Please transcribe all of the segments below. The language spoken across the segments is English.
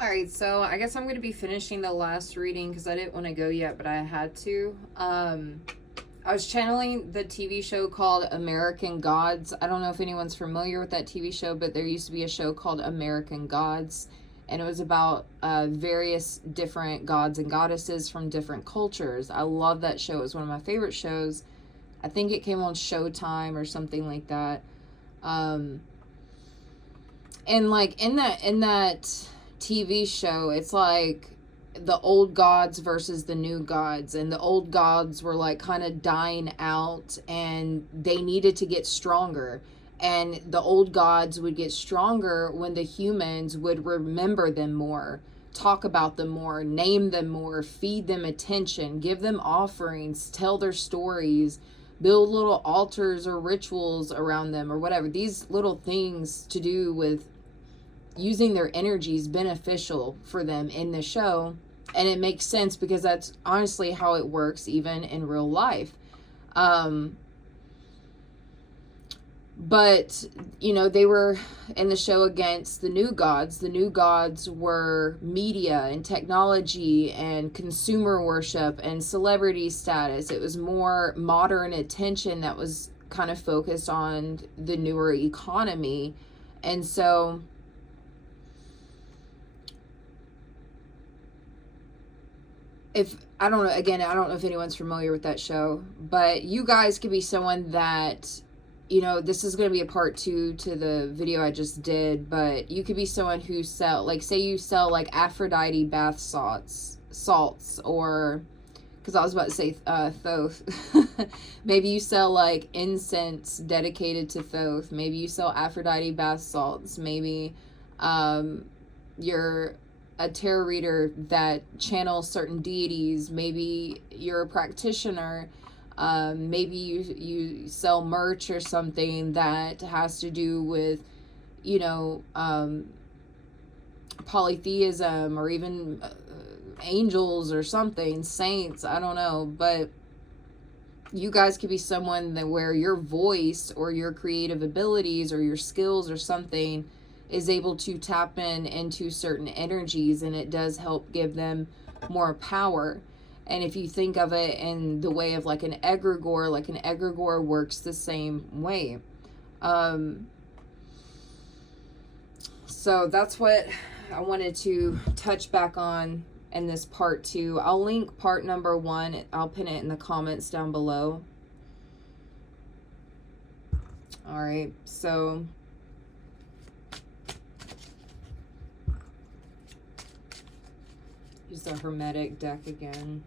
All right, so I guess I'm going to be finishing the last reading because I didn't want to go yet, but I had to. I was channeling the TV show called American Gods. I don't know if anyone's familiar with that TV show, but there used to be a show called American Gods, and it was about various different gods and goddesses from different cultures. I love that show. It was one of my favorite shows. I think it came on Showtime or something like that. And like in that TV show, it's like the old gods versus the new gods, and the old gods were like kind of dying out and they needed to get stronger, and the old gods would get stronger when the humans would remember them more, talk about them more, name them more, feed them attention, give them offerings, tell their stories, build little altars or rituals around them or whatever. These little things to do with using their energies beneficial for them in the show. And it makes sense because that's honestly how it works even in real life. But you know, they were in the show against the new gods. The new gods were media and technology and consumer worship and celebrity status. It was more modern attention that was kind of focused on the newer economy. And so if I don't know, again, I don't know if anyone's familiar with that show, but you guys could be someone that, you know, this is going to be a part 2 to the video I just did, but you could be someone who sell, like, say you sell like Aphrodite bath salts, or because I was about to say Thoth. Maybe you sell like incense dedicated to Thoth. Maybe you sell Aphrodite bath salts. Maybe you're a tarot reader that channels certain deities. Maybe you're a practitioner. Maybe you sell merch or something that has to do with, you know, polytheism, or even angels or something, saints, I don't know. But you guys could be someone that where your voice or your creative abilities or your skills or something is able to tap into certain energies, and it does help give them more power. And if you think of it in the way of like an egregore works the same way. So that's what I wanted to touch back on in this part 2. I'll link part number 1. I'll pin it in the comments down below. All right, so use the Hermetic deck again.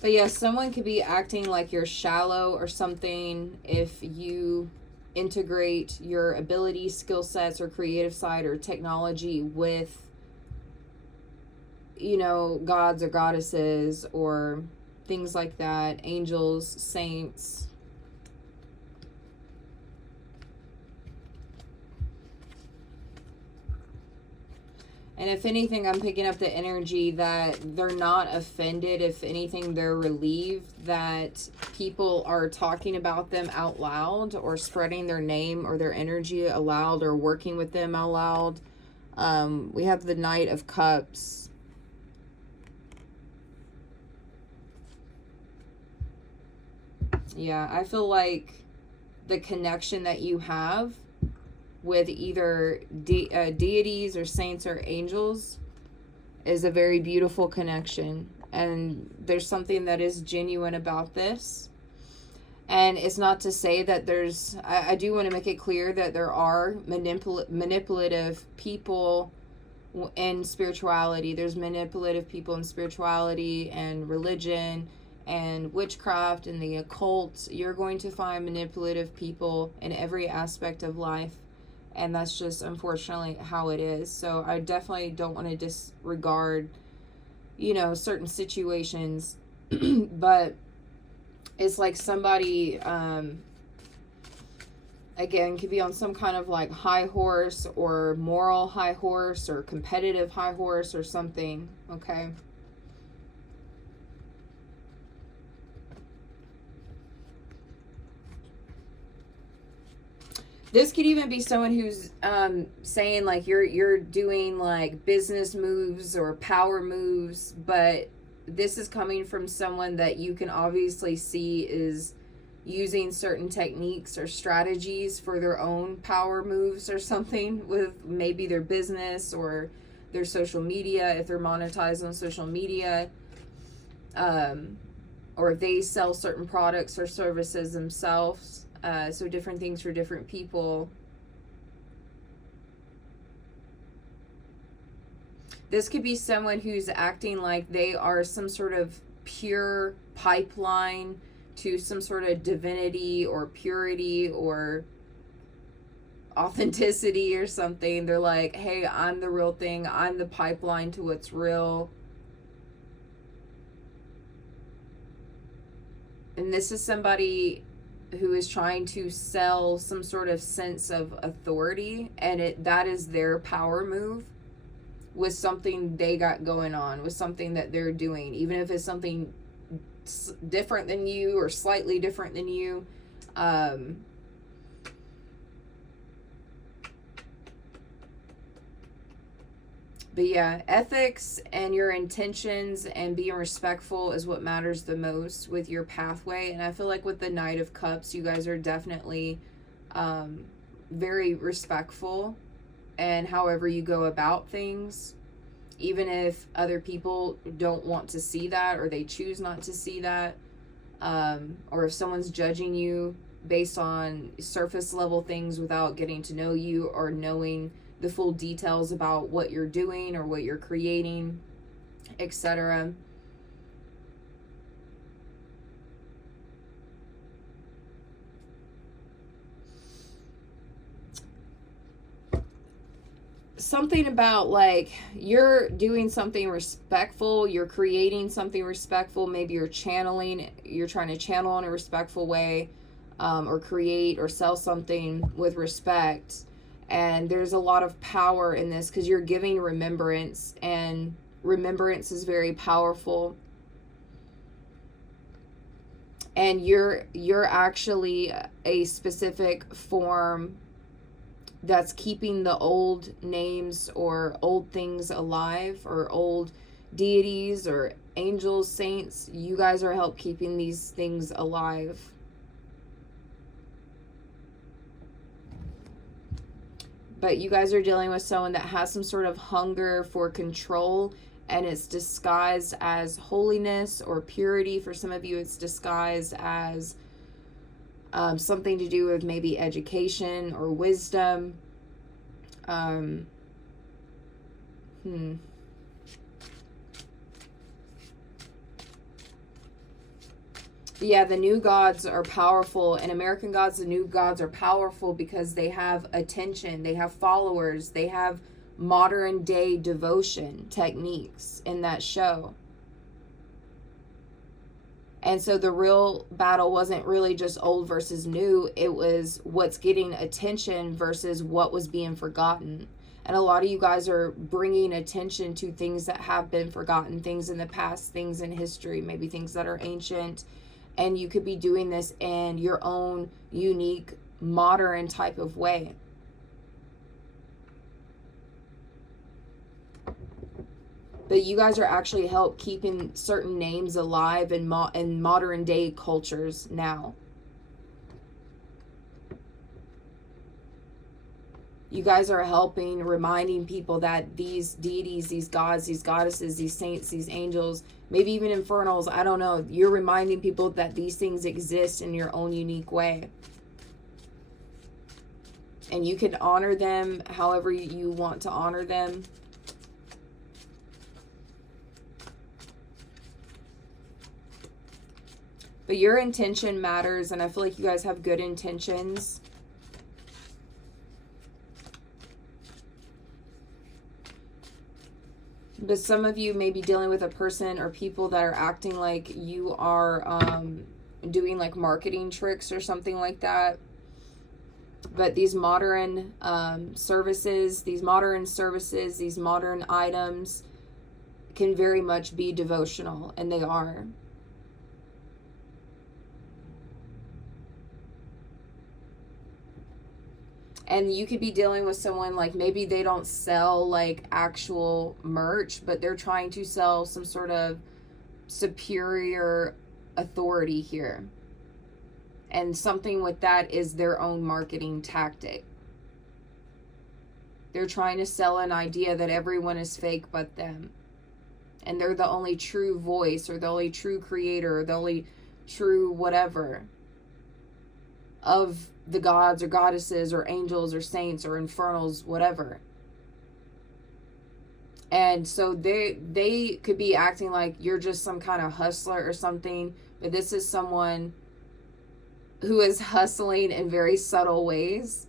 But yeah, someone could be acting like you're shallow or something if you integrate your ability, skill sets, or creative side or technology with, you know, gods or goddesses or things like that, angels, saints. And if anything, I'm picking up the energy that they're not offended. If anything, they're relieved that people are talking about them out loud, or spreading their name or their energy aloud, or working with them out loud. We have the Knight of Cups. Yeah, I feel like the connection that you have with either deities or saints or angels is a very beautiful connection, and there's something that is genuine about this. And it's not to say that there's, I do want to make it clear that there are manipulative people in spirituality. There's manipulative people in spirituality and religion and witchcraft and the occult. You're going to find manipulative people in every aspect of life. And that's just unfortunately how it is. So I definitely don't want to disregard, you know, certain situations. But it's like somebody, again, could be on some kind of like high horse, or moral high horse, or competitive high horse, or something. Okay. This could even be someone who's saying like you're doing like business moves or power moves, but this is coming from someone that you can obviously see is using certain techniques or strategies for their own power moves or something with maybe their business or their social media, if they're monetized on social media, or if they sell certain products or services themselves. So different things for different people. This could be someone who's acting like they are some sort of pure pipeline to some sort of divinity or purity or authenticity or something. They're like, hey, I'm the real thing. I'm the pipeline to what's real. And this is somebody who is trying to sell some sort of sense of authority, and that is their power move with something they got going on, with something that they're doing, even if it's something different than you or slightly different than you. But yeah, ethics and your intentions and being respectful is what matters the most with your pathway. And I feel like with the Knight of Cups, you guys are definitely very respectful and however you go about things, even if other people don't want to see that or they choose not to see that, or if someone's judging you based on surface level things without getting to know you or knowing the full details about what you're doing or what you're creating, etc. Something about like you're doing something respectful, you're creating something respectful, maybe you're trying to channel in a respectful way, or create or sell something with respect. And there's a lot of power in this because you're giving remembrance, and remembrance is very powerful. And you're actually a specific form that's keeping the old names or old things alive, or old deities or angels, saints. You guys are help keeping these things alive. But you guys are dealing with someone that has some sort of hunger for control, and it's disguised as holiness or purity. For some of you, it's disguised as something to do with maybe education or wisdom. Yeah, the new gods are powerful. And American gods, the new gods are powerful because they have attention, they have followers, they have modern day devotion techniques in that show. And so the real battle wasn't really just old versus new. It was what's getting attention versus what was being forgotten. And a lot of you guys are bringing attention to things that have been forgotten, things in the past, things in history, maybe things that are ancient. And you could be doing this in your own unique, modern type of way. But you guys are actually help keeping certain names alive in modern day cultures now. You guys are helping, reminding people that these deities, these gods, these goddesses, these saints, these angels, maybe even infernals, I don't know. You're reminding people that these things exist in your own unique way. And you can honor them however you want to honor them. But your intention matters, and I feel like you guys have good intentions. But some of you may be dealing with a person or people that are acting like you are doing like marketing tricks or something like that. But these modern services, these modern items can very much be devotional, and they are. And you could be dealing with someone like maybe they don't sell like actual merch, but they're trying to sell some sort of superior authority here. And something with that is their own marketing tactic. They're trying to sell an idea that everyone is fake but them. And they're the only true voice, or the only true creator, or the only true whatever of the gods or goddesses or angels or saints or infernals, whatever. And so they could be acting like you're just some kind of hustler or something, but this is someone who is hustling in very subtle ways.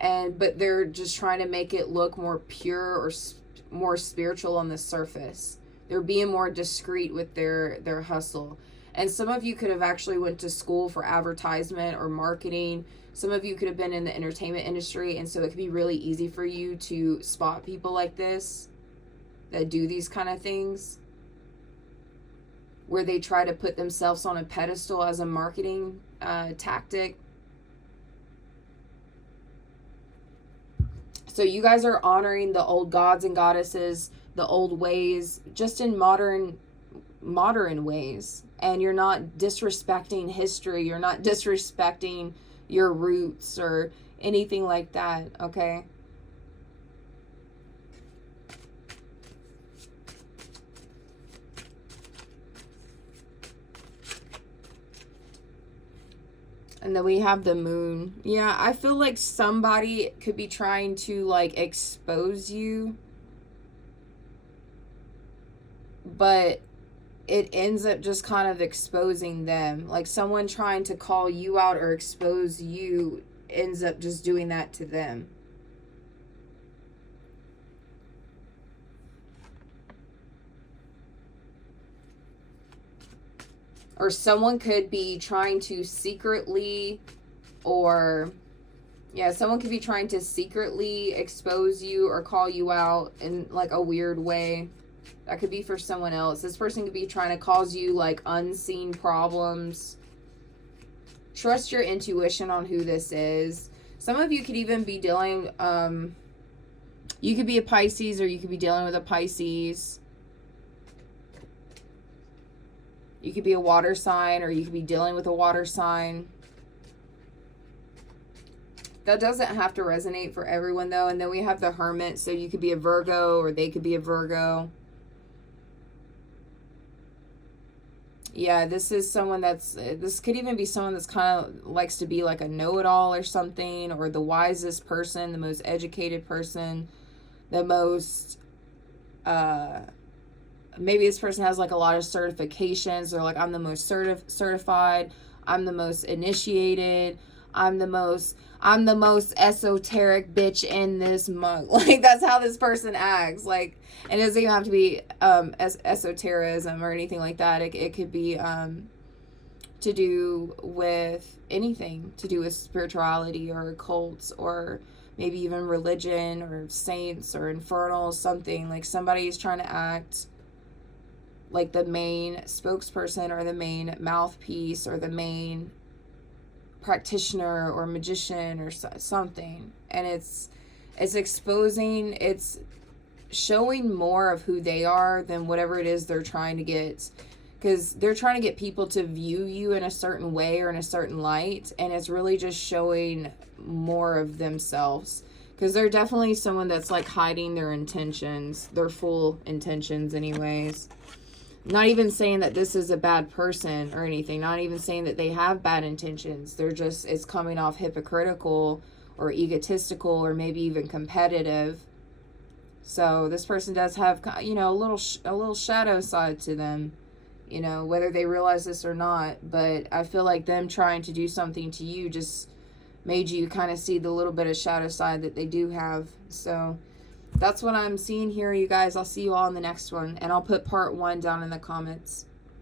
But they're just trying to make it look more pure or more spiritual on the surface. They're being more discreet with their hustle. And some of you could have actually went to school for advertisement or marketing. Some of you could have been in the entertainment industry, and so it could be really easy for you to spot people like this that do these kind of things, where they try to put themselves on a pedestal as a marketing tactic. So you guys are honoring the old gods and goddesses, the old ways, just in modern ways. And you're not disrespecting history. You're not disrespecting your roots or anything like that, okay? And then we have the moon. Yeah, I feel like somebody could be trying to like expose you, but it ends up just kind of exposing them. Like someone trying to call you out or expose you ends up just doing that to them. Or someone could be trying to secretly, someone could be trying to secretly expose you or call you out in like a weird way. That could be for someone else. This person could be trying to cause you like unseen problems. Trust your intuition on who this is. Some of you could even be dealing, you could be a Pisces, or you could be dealing with a Pisces. You could be a water sign, or you could be dealing with a water sign. That doesn't have to resonate for everyone, though. And then we have the Hermit, so you could be a Virgo, or they could be a Virgo. Yeah, this is someone this could even be someone that's kind of likes to be like a know-it-all or something, or the wisest person, the most educated person, the most, maybe this person has like a lot of certifications. They're like, I'm the most certified, I'm the most initiated, I'm the most esoteric bitch in this mug. Like, that's how this person acts. Like, and it doesn't even have to be esotericism or anything like that. It could be to do with anything, to do with spirituality or cults, or maybe even religion or saints or infernals, something. Like somebody's trying to act like the main spokesperson or the main mouthpiece or the main practitioner or magician or something. And it's exposing, it's showing more of who they are than whatever it is they're trying to get, because they're trying to get people to view you in a certain way or in a certain light, and it's really just showing more of themselves, because they're definitely someone that's like hiding their intentions, their full intentions anyways. Not even saying that this is a bad person or anything, not even saying that they have bad intentions. They're just, it's coming off hypocritical or egotistical or maybe even competitive. So this person does have, you know, a little shadow side to them, you know, whether they realize this or not. But I feel like them trying to do something to you just made you kind of see the little bit of shadow side that they do have. So that's what I'm seeing here, you guys. I'll see you all in the next one, and I'll put part 1 down in the comments.